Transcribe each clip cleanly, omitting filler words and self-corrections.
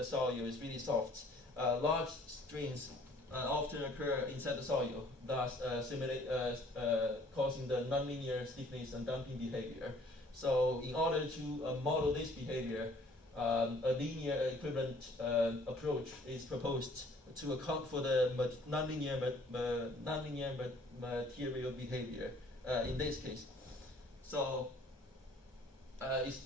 the soil is really soft. Large streams often occur inside the soil, thus causing the nonlinear stiffness and damping behavior. So in order to model this behavior, a linear equivalent approach is proposed to account for the nonlinear material behavior in this case. So it's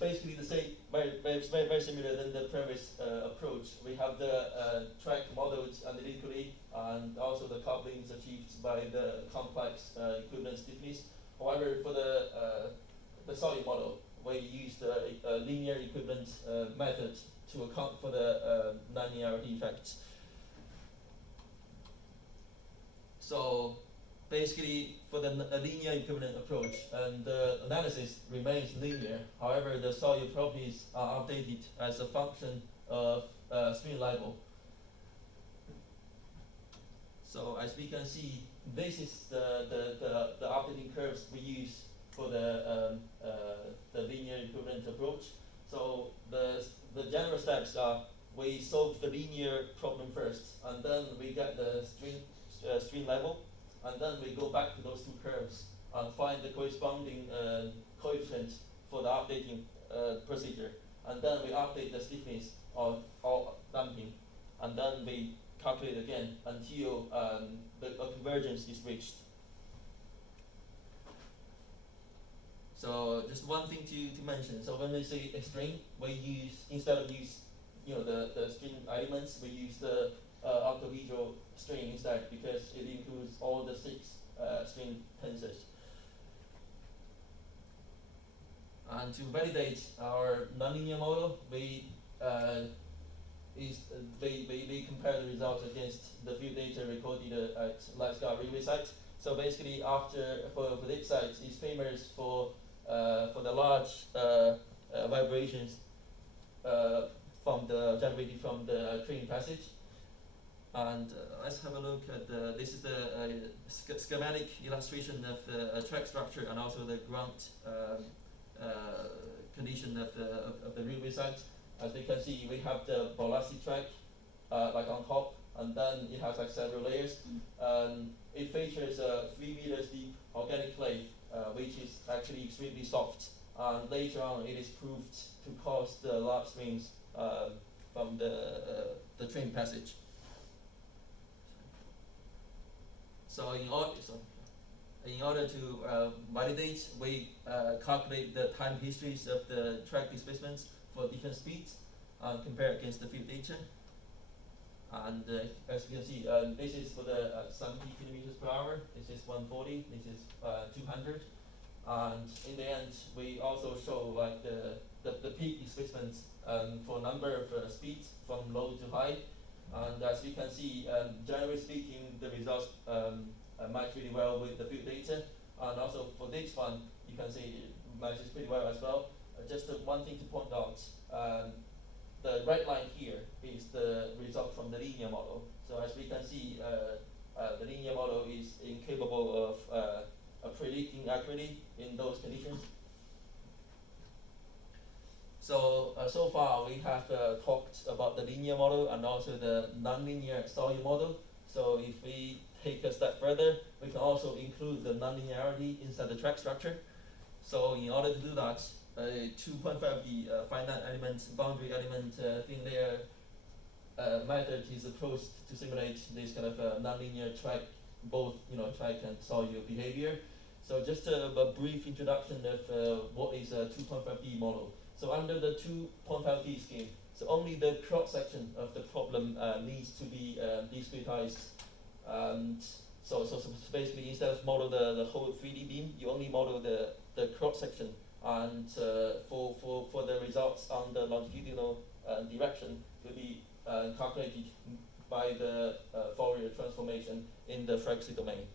basically the same, very similar than the previous approach. We have the track modeled analytically, and also the couplings achieved by the complex equivalent stiffness. However, for the solid model, we used a linear equivalent method to account for the nonlinearity effects. So basically, for the linear equivalent approach, and the analysis remains linear. However, the soil properties are updated as a function of stream level. So as we can see, this is the updating curves we use for the linear equivalent approach. So the general steps are: we solve the linear problem first, and then we get the stream level, and then we go back to those two curves and find the corresponding coefficient for the updating procedure, and then we update the stiffness or damping, and then we calculate again until a convergence is reached. So just one thing to mention. So when we say a string, we use, instead of the string elements, we use the octahedral string instead, because it includes all the 6 string tensors. And to validate our nonlinear model, we compare the results against the field data recorded at High-Speex railway site. So basically, for this site, it's famous for the large vibrations generated from the train passage. And let's have a look at this is the schematic illustration of the track structure and also the ground condition of the railway site. As you can see, we have the ballastic track like on top, and then it has like several layers. It features a 3 meters deep organic clay, which is actually extremely soft. And later on, it is proved to cause the large swings from the train passage. So in order to validate, we calculate the time histories of the track displacements for different speeds and compare against the field data. And as you can see, this is for the 70 kilometers per hour. This is 140. This is 200. And in the end, we also show like the peak displacements for a number of speeds from low to high. And as we can see, generally speaking, the results match really well with the field data. And also for this one, you can see it matches pretty well as well. Just one thing to point out, the red line here is the result from the linear model. So as we can see, the linear model is incapable of predicting accurately in those conditions. So, so far we have talked about the linear model and also the nonlinear soil model. So if we take a step further, we can also include the nonlinearity inside the track structure. So in order to do that, 2.5D finite element, boundary element thin layer method is approached to simulate this kind of nonlinear track, both track and soil behavior. So just a brief introduction of what is a 2.5D model. So under the 2.5D scheme, so only the cross section of the problem needs to be discretized. So basically, instead of model the whole 3D beam, you only model the cross section. And for the results on the longitudinal direction will be calculated by the Fourier transformation in the frequency domain.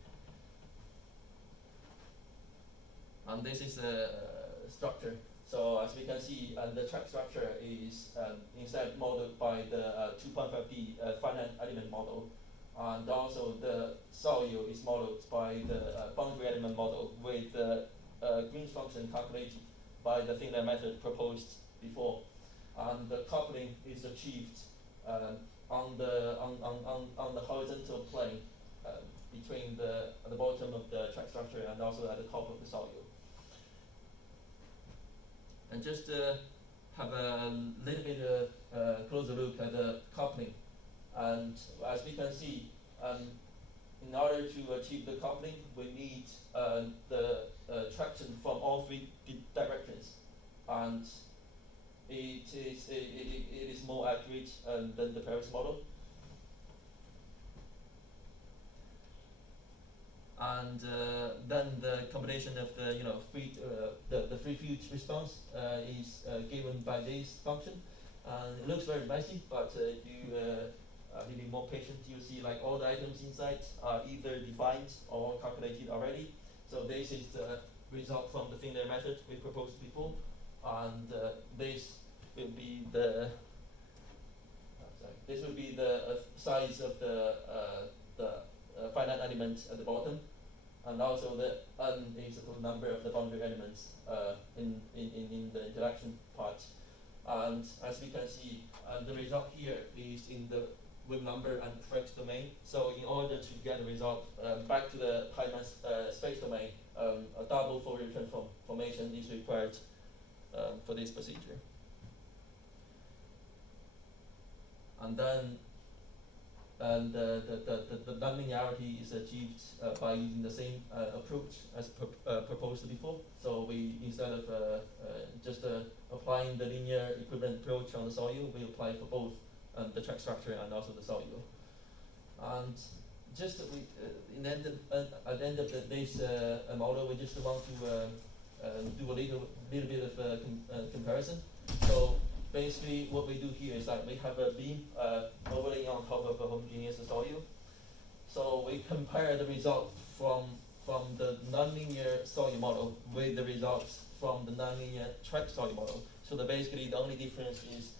And this is the structure. So as we can see, the track structure is instead modeled by the 2.5D finite element model. And also the soil is modeled by the boundary element model with the Green's function calculated by the thin layer method proposed before. and the coupling is achieved on the horizontal plane between at the bottom of the track structure and also at the top of the solute. And just have a little bit closer look at the coupling. And as we can see, in order to achieve the coupling, we need the traction from all three directions, and it is more accurate than the Paris model. And then the combination of the the free field response is given by this function, and it looks very messy. But if you be more patient, you see like all the items inside are either defined or calculated already. So this is the result from the thin layer method we proposed before, and this will be the size of the finite element at the bottom, and also the n is the total number of the boundary elements in the interaction part. And as we can see, the result here is in the wave number and High-Speex domain. So in order to get the result back to the time and space domain, a double Fourier transformation is required for this procedure. And then the nonlinearity is achieved by using the same approach as proposed before. So we, instead of just applying the linear equivalent approach on the solute, we apply for both the track structure and also the solute. And just at the end of this model, we just want to do a little bit of comparison. So basically, what we do here is that we have a beam overlaying on top of a homogeneous solute. So we compare the results from the nonlinear solute model with the results from the nonlinear track solute model. So basically, the only difference is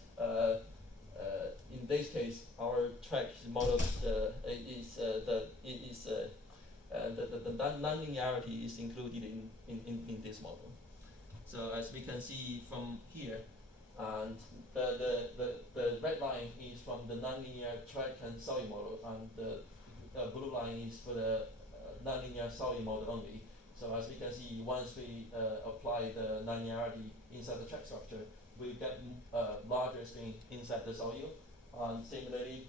in this case, our track model the nonlinearity is included in this model. So as we can see from here, and the red line is from the nonlinear track and solute model, and the blue line is for the nonlinear solute model only. So as we can see, once we apply the nonlinearity inside the track structure, we get larger string inside the solute. And similarly,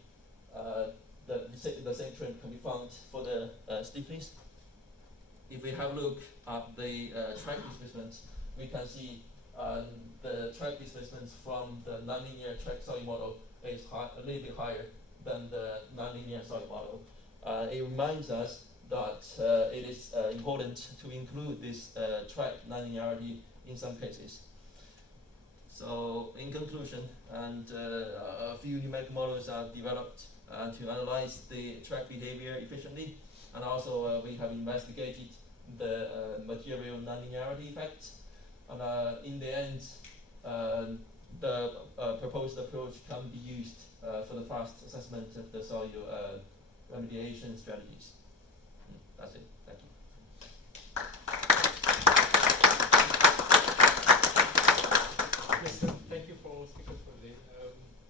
the same trend can be found for the stiffness. If we have a look at the track displacements, we can see the track displacements from the nonlinear track solute model is a little bit higher than the nonlinear solute model. It reminds us that it is important to include this track nonlinearity in some cases. So in conclusion, and a few numerical models are developed to analyze the track behavior efficiently, and also we have investigated the material nonlinearity effects. And in the end, the proposed approach can be used for the fast assessment of the solute remediation strategies. That's it. Thank you. Yes, thank you for all speakers for today.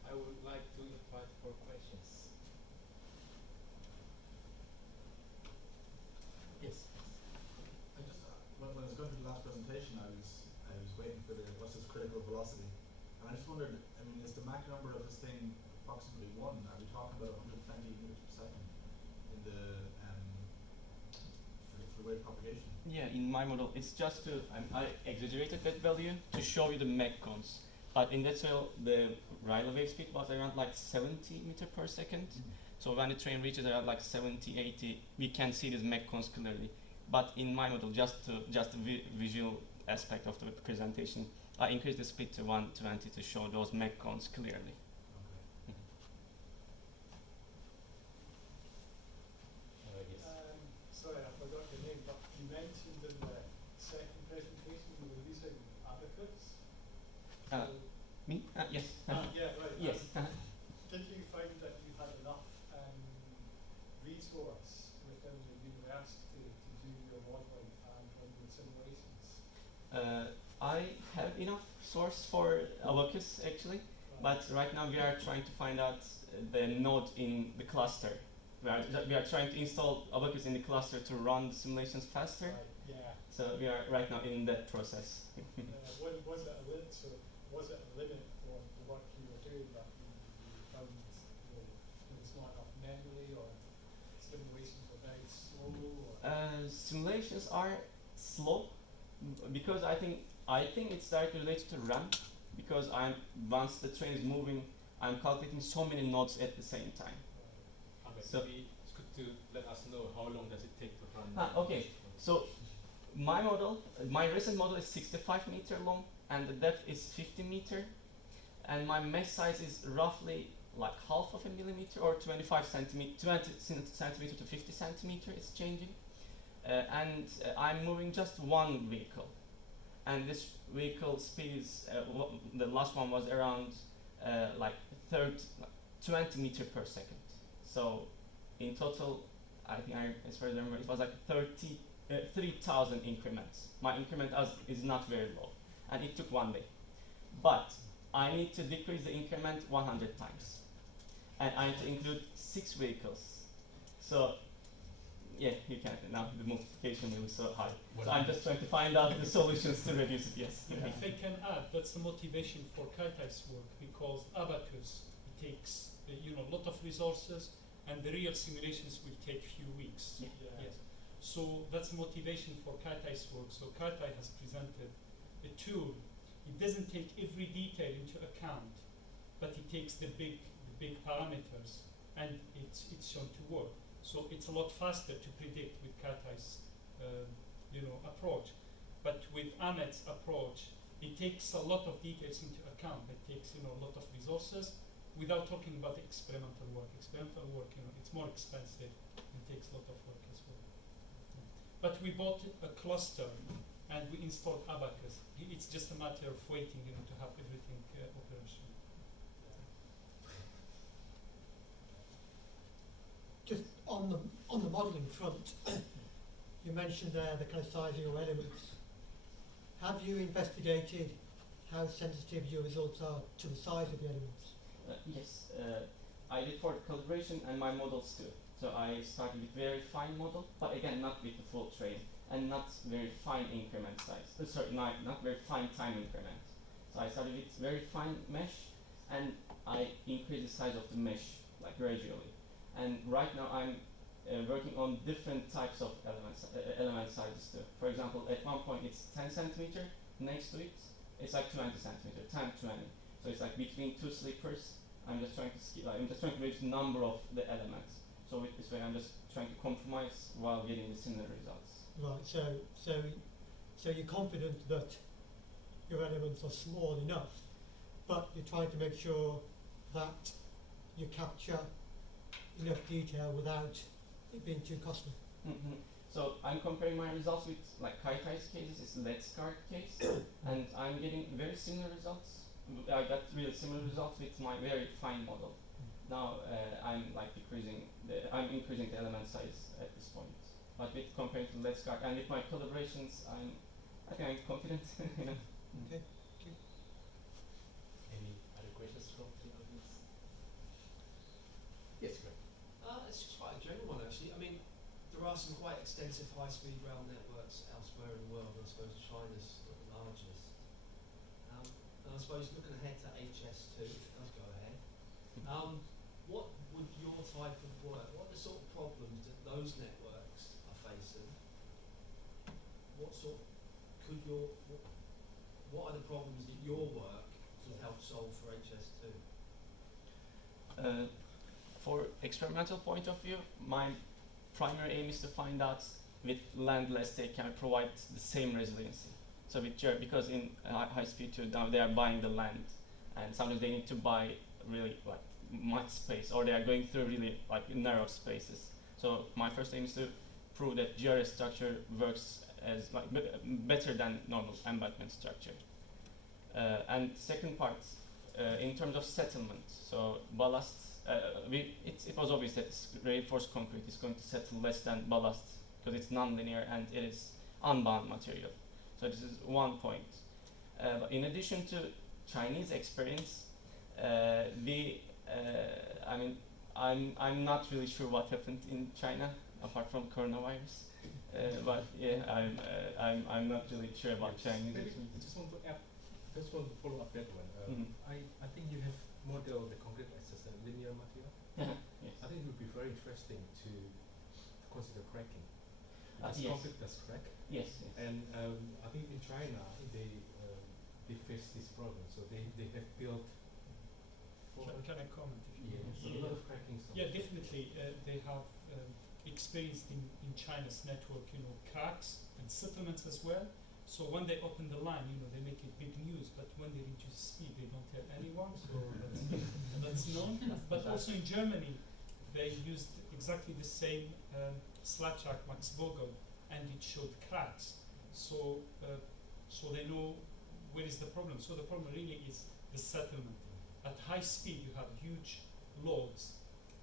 I would like to invite for questions. Yes. I just when I was going through the last presentation, I was waiting for the what's this critical velocity, and I just wondered. I mean, is the Mach number of this thing approximately 1? Are we talking about 120 meters per second in the for wave propagation? Yeah, in my model, it's just to, I exaggerated that value to show you the Mach cons. But in that cell, the Rayleigh wave speed was around like 70 meters per second. So when the train reaches around like 70, 80, we can see these Mach cons clearly. But in my model, just the visual aspect of the presentation, I increased the speed to 120 to show those Mach cons clearly. Sorry, I forgot your name, but you mentioned in the second presentation you were using abacuses. Me? Yes. Yeah, right. Yes. Did you find that you had enough resource within the university to do your modelling and run your simulations? I have enough source for Abacus actually, but right now we are trying to find out the node in the cluster. We are trying to install Abacus in the cluster to run the simulations faster. Right, yeah. So we are right now in that process. Was it a limit? So was it a limit for the work you were doing that you found there was not enough memory, or simulations were very slow? Or Simulations are slow because I think it's directly related to RAM, because once the train is moving, I'm calculating so many nodes at the same time. So- Maybe it's good to let us know how long does it take to run. Okay. So my recent model is 65 meter long and the depth is 50 meter, and my mesh size is roughly like half of a millimeter or 25 centimeter, 20 centimeter to 50 centimeter. It's changing, and I'm moving just one vehicle, and this vehicle speed is the last one was around like 20 meter per second. So in total, I think as far as I remember, it was like 3,000 increments. My increment is not very low, and it took 1 day. But I need to decrease the increment 100 times, and I need to include 6 vehicles. So yeah, you can now the multiplication will be so high. So I'm just trying to find out the solutions to reduce it. Yes. If I can add, that's the motivation for Kaitais work, because Abacus, it takes a lot of resources, and the real simulations will take few weeks. Yeah. Yes. So that's the motivation for Kaitais work. So Kaitai has presented a tool. It doesn't take every detail into account, but it takes the big parameters, and it's shown to work. So it's a lot faster to predict with Kaitais approach. But with Ahmed's approach, it takes a lot of details into account. It takes a lot of resources, without talking about the experimental work. Experimental work, it's more expensive and takes a lot of work as well. But we bought a cluster and we installed Abacus. It's just a matter of waiting, to have everything operational. Just on the modelling front, you mentioned there the kind of size of your elements. Have you investigated how sensitive your results are to the size of the elements? Yes, I did for the calibration and my models too. So I started with very fine model, but again not with the full train, and not very fine increment size. Not very fine time increment. So I started with very fine mesh, and I increased the size of the mesh like gradually. And right now I'm working on different types of element sizes too. For example, at one point it's 10 centimeter. Next to it, it's like 20 centimeter, 10, 20. So it's like between 2 sleepers. I'm just trying to reduce the number of the elements. So with this way, I'm just trying to compromise while getting the similar results. Right. So you're confident that your elements are small enough, but you're trying to make sure that you capture enough detail without it being too costly. Mm-hmm. So I'm comparing my results with like Kaitais cases, it's Let's-Cart case, and I'm getting very similar results. I got really similar results with my very fine model. Now I'm increasing the element size at this point. But with comparing to Let's-Cart and with my collaborations, I think I'm confident. Okay. Any other questions from the audience? Yes, Greg. It's just quite a general one, actually. I mean, there are some quite extensive high-speed rail networks elsewhere in the world. I suppose China's the largest. And I suppose looking ahead to HS2, if it does go ahead, what would your type of work, what are the sort of problems that those networks are facing? What are the problems that your work could help solve for HS2? For experimental point of view, my primary aim is to find out with landless they can provide the same resiliency. So with because in high speed 2 now they are buying the land, and sometimes they need to buy really much space, or they are going through really narrow spaces. So my first aim is to prove that GRS structure works as better than normal embankment structure. And second part, in terms of settlement, so ballast, it was obvious that reinforced concrete is going to settle less than ballast because it's non-linear and it is unbound material. So this is one point. But in addition Chinese experience, I mean, I'm not really sure what happened in China apart from coronavirus. But yeah, I'm not really sure about Chinese. Maybe I just want to add, just want to follow up that one. I think you have modeled the concrete as a linear material. Yes. I think it would be very interesting to consider cracking. Because Yes. concrete does crack. Yes. And I think in China they face this problem, so they have built. Can I comment? If you So a lot of cracking stuff. Yeah, definitely. They have experienced in China's network, cracks and settlements as well. So when they open the line, they make it big news. But when they reduce speed, they don't tell anyone. So that's known. But also in Germany, they used exactly the same slab track Max Vogel, and it showed cracks. So they know where is the problem. So the problem really is the settlement. At high speed, you have huge loads,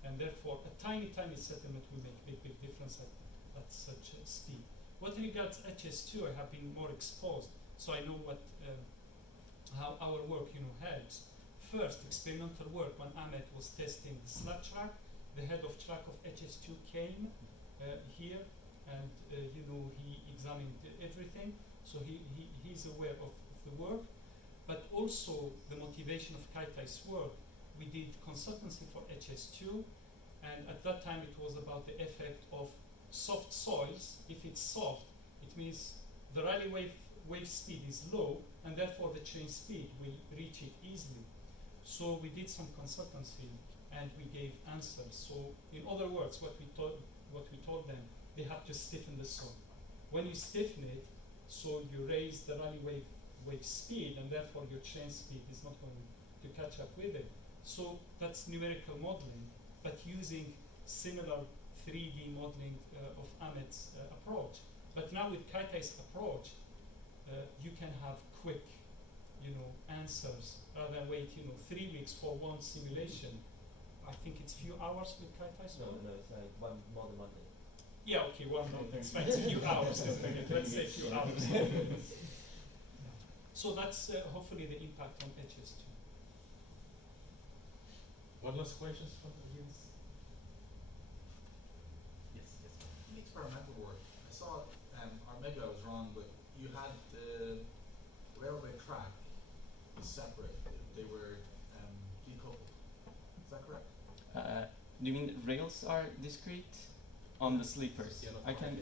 and therefore a tiny settlement will make big difference at such a speed. What regards HS2, I have been more exposed, so I know how our work helps. First, experimental work when Ahmed was testing the slab track, the head of track of HS2 came here, and he examined everything, so he's aware of the work. But also the motivation of Kai-Tai's work, we did consultancy for HS2, and at that time it was about the effect of soft soils. If it's soft, it means the rally wave speed is low, and therefore the train speed will reach it easily. So we did some consultancy, and we gave answers. So in other words, what we told them, they have to stiffen the soil. When you stiffen it, so you raise the rally wave speed, and therefore your train speed is not going to catch up with it. So that's numerical modeling, but using similar 3D modeling of Ahmed's approach. But now with Kai-Tai's approach, you can have quick, answers rather than wait, 3 weeks for one simulation. I think it's few hours with Kai-Tai's work. No, it's like one model Monday. Yeah, okay, one month. It's fine. It's a few hours. Let's say a few hours. So that's hopefully the impact on HS2. One last question from the audience. Yes. In experimental work, I saw, or maybe I was wrong, but you had the railway track was separate. They were decoupled. Is that correct? Do you mean rails are discrete on the sleepers? Yeah, I can.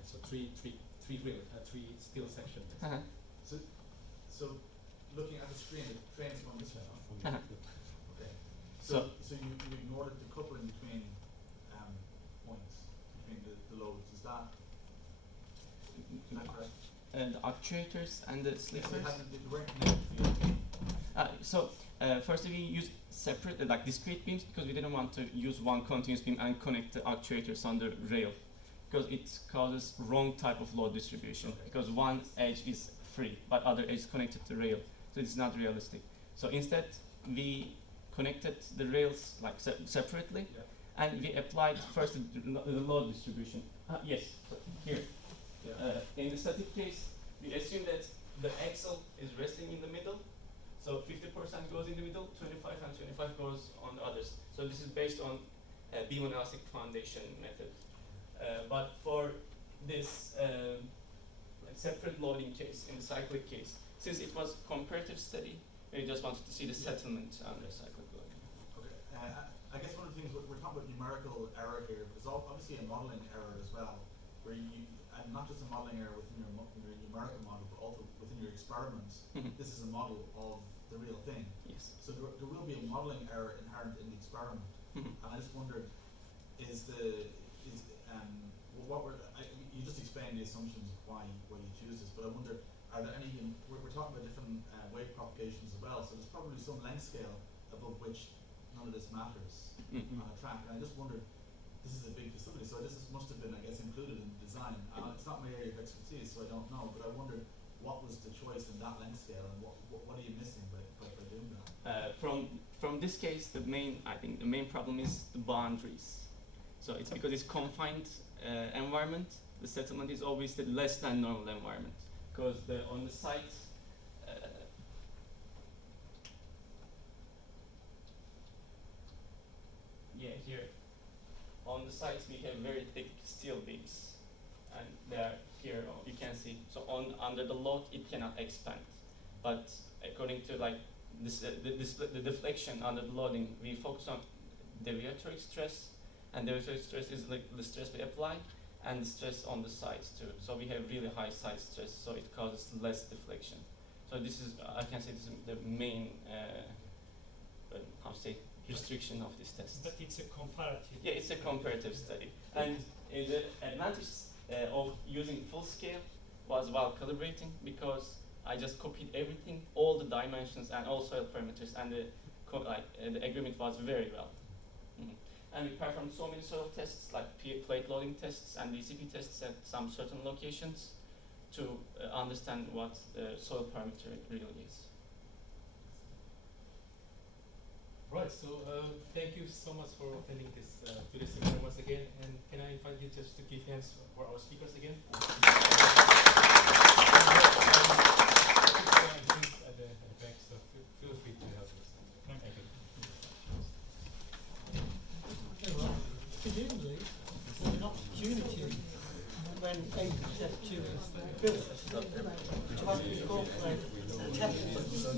It's a three steel sections. So looking at the screen, the train's going this way. Okay. So So you ignored the coupling between points between the loads. Is that correct? the actuators and the Yes, sleepers. they weren't connected to First we used separate, like discrete beams, because we didn't want to use one continuous beam and connect the actuators on the rail, because it causes wrong type of load distribution. Okay. Because one edge is free, but other edge is connected to rail, so it's not realistic. So instead, we connected the rails like separately, Yeah. and we applied first the load distribution. Yes, so here. In the static case, we assume that the axle is resting in the middle, so 50% goes in the middle, 25 and 25 goes on the others. So this is based on beam elastic foundation method. But for this separate loading case, in the cyclic case, since it was comparative study, we just wanted to see the settlement under cyclic loading. Okay. I guess one of the things we're talking about numerical error here, but it's obviously a modeling error as well, where and not just a modeling error within your numerical model, but also within your experiments. This is a model of the real thing. Yes. So there will be a modeling error inherent in the experiment. And I just wondered, you just explained the assumptions of why you choose this, but I wonder, are there any, we're talking about different wave propagations as well, so there's probably some length scale above which none of this matters on a track, and I just wondered, this is a big facility, so must have been, I guess, included in the design. It's not my area of expertise, so I don't know, but I wondered what was the choice in that length scale, and what are you missing by doing that? From this case, I think the main problem is the boundaries. So it's because it's confined environment. The settlement is always the less than normal environment, because on the site here. On the sides we have very thick steel beams, and they are here. You can see. So under the load it cannot expand, but according to like the deflection under the loading, we focus on deviatory stress, and deviatory stress is like the stress we apply, and the stress on the sides too. So we have really high side stress, so it causes less deflection. So this is, I can say, this is the main, restriction of this test. But it's a comparative. Yeah, it's a comparative study. And the advantage of using full scale was while calibrating, because I just copied everything, all the dimensions and all soil parameters, and the agreement was very well. And we performed so many soil tests, like plate loading tests and DCP tests at some certain locations to understand what the soil parameter really is. Right, so thank you so much for attending this to this seminar once again, and can I invite you just to give hands for our speakers again? At the back, so feel free to help us. Thank you. Presumably, there's an opportunity when ASF2 is built to actually incorporate tests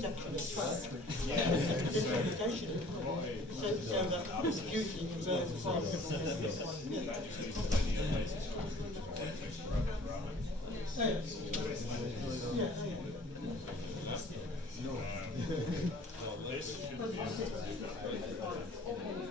section of track implementation, so that in the future you can learn from different